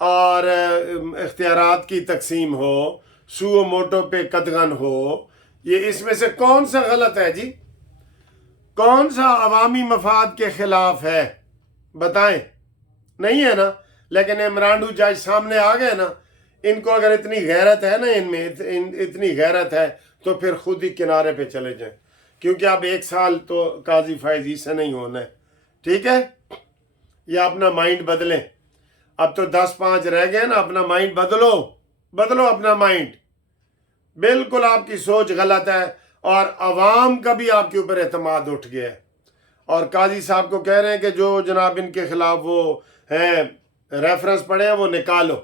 اور اختیارات کی تقسیم ہو، سو و موٹو پہ قدغن ہو، یہ اس میں سے کون سا غلط ہے جی؟ کون سا عوامی مفاد کے خلاف ہے؟ بتائیں، نہیں ہے نا؟ لیکن عمران جج سامنے آ گئے نا، ان کو اگر اتنی غیرت ہے نا، ان میں اتنی غیرت ہے تو پھر خود ہی کنارے پہ چلے جائیں، کیونکہ اب 1 سال تو قاضی فائزی سے نہیں ہونا ہے، ٹھیک ہے؟ یا اپنا مائنڈ بدلیں، اب تو 10-5 رہ گئے نا، اپنا مائنڈ بدلو اپنا مائنڈ، بالکل آپ کی سوچ غلط ہے، اور عوام کا بھی آپ کے اوپر اعتماد اٹھ گیا ہے، اور قاضی صاحب کو کہہ رہے ہیں کہ جو جناب ان کے خلاف وہ ہیں ریفرنس پڑے ہیں وہ نکالو۔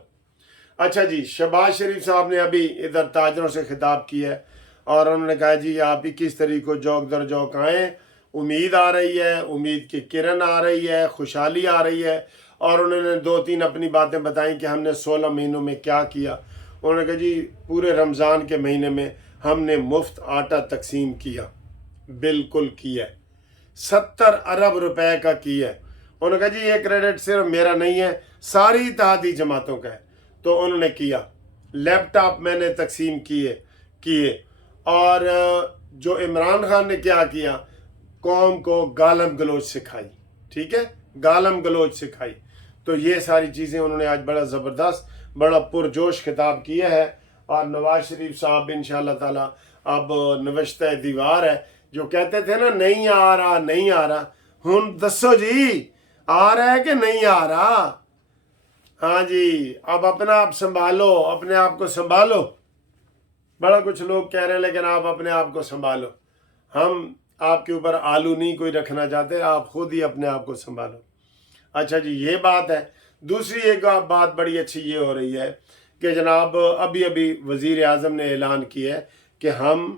اچھا جی، شہباز شریف صاحب نے ابھی ادھر تاجروں سے خطاب کیا ہے، اور انہوں نے کہا جی آپ 21 تاریخ کو جوک در جوک آئیں، امید آ رہی ہے، امید کی کرن آ رہی ہے، خوشحالی آ رہی ہے، اور انہوں نے 2-3 اپنی باتیں بتائیں کہ ہم نے 16 مہینوں میں کیا کیا۔ انہوں نے کہا جی پورے رمضان کے مہینے میں ہم نے مفت آٹا تقسیم کیا، بالکل کیا، 70 ارب روپے کا کیا ہے۔ انہوں نے کہا جی یہ کریڈٹ صرف میرا نہیں ہے، ساری اتحادی جماعتوں کا ہے، تو انہوں نے کیا۔ لیپ ٹاپ میں نے تقسیم کیے، اور جو عمران خان نے کیا کیا، قوم کو گالم گلوچ سکھائی، ٹھیک ہے، گالم گلوچ سکھائی۔ تو یہ ساری چیزیں انہوں نے آج بڑا زبردست، بڑا پرجوش خطاب کیا ہے، اور نواز شریف صاحب انشاءاللہ تعالی اب نوشتہ دیوار ہے، جو کہتے تھے نا نہیں آ رہا، ہن دسو جی آ رہا ہے کہ نہیں آ رہا؟ ہاں جی، اب اپنا آپ سنبھالو، اپنے آپ کو سنبھالو، بڑا کچھ لوگ کہہ رہے ہیں لیکن آپ اپنے آپ کو سنبھالو، ہم آپ کے اوپر آلو نہیں کوئی رکھنا چاہتے، آپ خود ہی اپنے آپ کو سنبھالو۔ اچھا جی، یہ بات ہے۔ دوسری ایک بات بڑی اچھی یہ ہو رہی ہے کہ جناب ابھی وزیر اعظم نے اعلان کیا ہے کہ ہم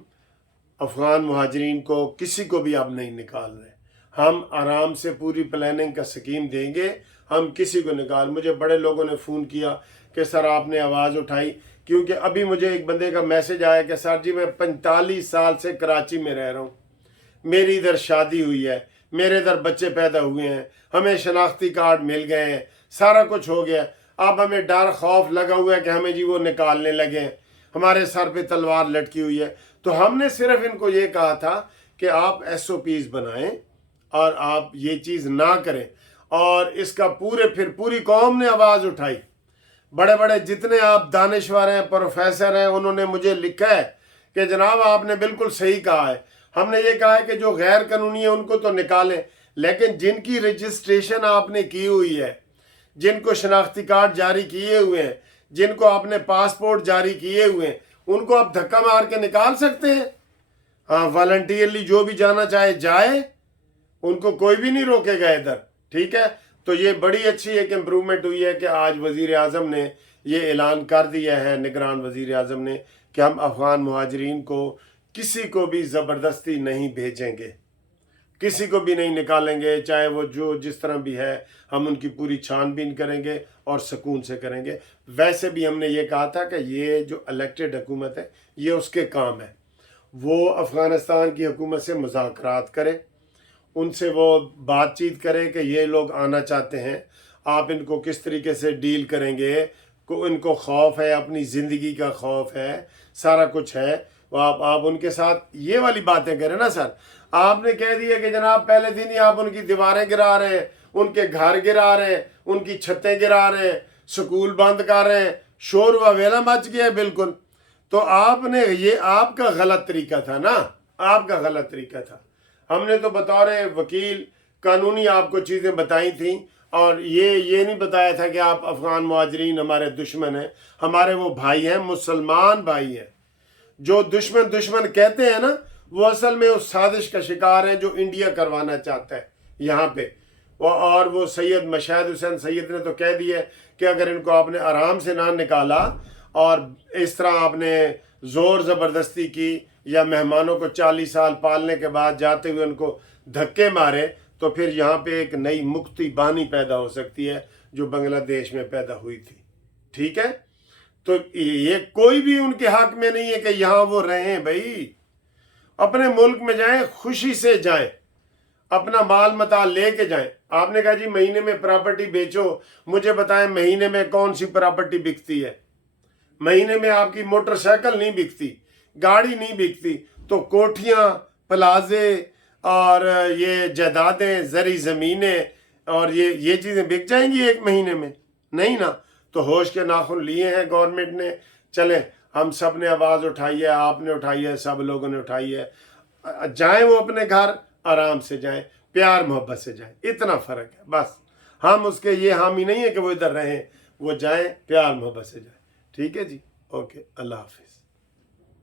افغان مہاجرین کو کسی کو بھی اب نہیں نکال رہے، ہم آرام سے پوری پلاننگ کا سکیم دیں گے، ہم کسی کو مجھے بڑے لوگوں نے فون کیا کہ سر آپ نے آواز اٹھائی، کیونکہ ابھی مجھے ایک بندے کا میسج آیا کہ سر جی میں 45 سال سے کراچی میں رہ رہا ہوں، میری ادھر شادی ہوئی ہے، میرے ادھر بچے پیدا ہوئے ہیں، ہمیں شناختی کارڈ مل گئے ہیں، سارا کچھ ہو گیا، اب ہمیں ڈر خوف لگا ہوا ہے کہ ہمیں جی وہ نکالنے لگے ہیں، ہمارے سر پہ تلوار لٹکی ہوئی ہے۔ تو ہم نے صرف ان کو یہ کہا تھا کہ آپ SOPs بنائیں اور آپ یہ چیز نہ کریں، اور اس کا پوری قوم نے آواز اٹھائی، بڑے بڑے جتنے آپ دانشور ہیں، پروفیسر ہیں، انہوں نے مجھے لکھا ہے کہ جناب آپ نے بالکل صحیح کہا ہے، ہم نے یہ کہا ہے کہ جو غیر قانونی ہیں ان کو تو نکالیں، لیکن جن کی رجسٹریشن آپ نے کی ہوئی ہے، جن کو شناختی کارڈ جاری کیے ہوئے ہیں، جن کو آپ نے پاسپورٹ جاری کیے ہوئے ہیں، ان کو آپ دھکا مار کے نکال سکتے ہیں؟ ہاں، والنٹیرلی جو بھی جانا چاہے جائے، ان کو کوئی بھی نہیں روکے گا ادھر، ٹھیک ہے؟ تو یہ بڑی اچھی ایک امپرومنٹ ہوئی ہے کہ آج وزیر اعظم نے یہ اعلان کر دیا ہے، نگران وزیر اعظم نے، کہ ہم افغان مہاجرین کو کسی کو بھی زبردستی نہیں بھیجیں گے، کسی کو بھی نہیں نکالیں گے، چاہے وہ جو جس طرح بھی ہے، ہم ان کی پوری چھان بین کریں گے اور سکون سے کریں گے۔ ویسے بھی ہم نے یہ کہا تھا کہ یہ جو الیکٹڈ حکومت ہے یہ اس کے کام ہے، وہ افغانستان کی حکومت سے مذاکرات کرے، ان سے وہ بات چیت کرے کہ یہ لوگ آنا چاہتے ہیں، آپ ان کو کس طریقے سے ڈیل کریں گے، ان کو خوف ہے، اپنی زندگی کا خوف ہے، سارا کچھ ہے، آپ ان کے ساتھ یہ والی باتیں کریں نا سر۔ آپ نے کہہ دیا کہ جناب پہلے دن ہی آپ ان کی دیواریں گرا رہے ہیں، ان کے گھر گرا رہے ہیں، ان کی چھتیں گرا رہے ہیں، سکول بند کر رہے ہیں، شور و ویلا مچ گیا ہے بالکل۔ تو آپ نے یہ آپ کا غلط طریقہ تھا نا، آپ کا غلط طریقہ تھا۔ ہم نے تو بطور وکیل قانونی آپ کو چیزیں بتائی تھیں، اور یہ نہیں بتایا تھا کہ آپ افغان مہاجرین ہمارے دشمن ہیں، ہمارے وہ بھائی ہیں، مسلمان بھائی ہیں۔ جو دشمن کہتے ہیں نا، وہ اصل میں اس سازش کا شکار ہیں جو انڈیا کروانا چاہتا ہے یہاں پہ، اور وہ سید مشاہد حسین سید نے تو کہہ دیا کہ اگر ان کو آپ نے آرام سے نہ نکالا اور اس طرح آپ نے زور زبردستی کی، یا مہمانوں کو 40 سال پالنے کے بعد جاتے ہوئے ان کو دھکے مارے، تو پھر یہاں پہ ایک نئی مکتی بانی پیدا ہو سکتی ہے جو بنگلہ دیش میں پیدا ہوئی تھی، ٹھیک ہے؟ تو یہ کوئی بھی ان کے حق میں نہیں ہے کہ یہاں وہ رہیں، بھائی اپنے ملک میں جائیں، خوشی سے جائیں، اپنا مال متا لے کے جائیں. آپ نے کہا جی مہینے میں پراپرٹی بیچو, مجھے بتائیں مہینے میں کون سی پراپرٹی بکتی ہے؟ مہینے میں آپ کی موٹر سائیکل نہیں بکتی, گاڑی نہیں بکتی, تو کوٹھیاں, پلازے اور یہ جائیدادیں, زرعی زمینیں اور یہ چیزیں بک جائیں گی ایک مہینے میں؟ نہیں نا. تو ہوش کے ناخن لیے ہیں گورنمنٹ نے. چلیں ہم سب نے آواز اٹھائی ہے, آپ نے اٹھائی ہے, سب لوگوں نے اٹھائی ہے. جائیں وہ اپنے گھر, آرام سے جائیں, پیار محبت سے جائیں. اتنا فرق ہے بس. ہم اس کے یہ حامی نہیں ہے کہ وہ ادھر رہیں, وہ جائیں پیار محبت سے جائیں. ٹھیک ہے جی, اوکے, اللہ حافظ.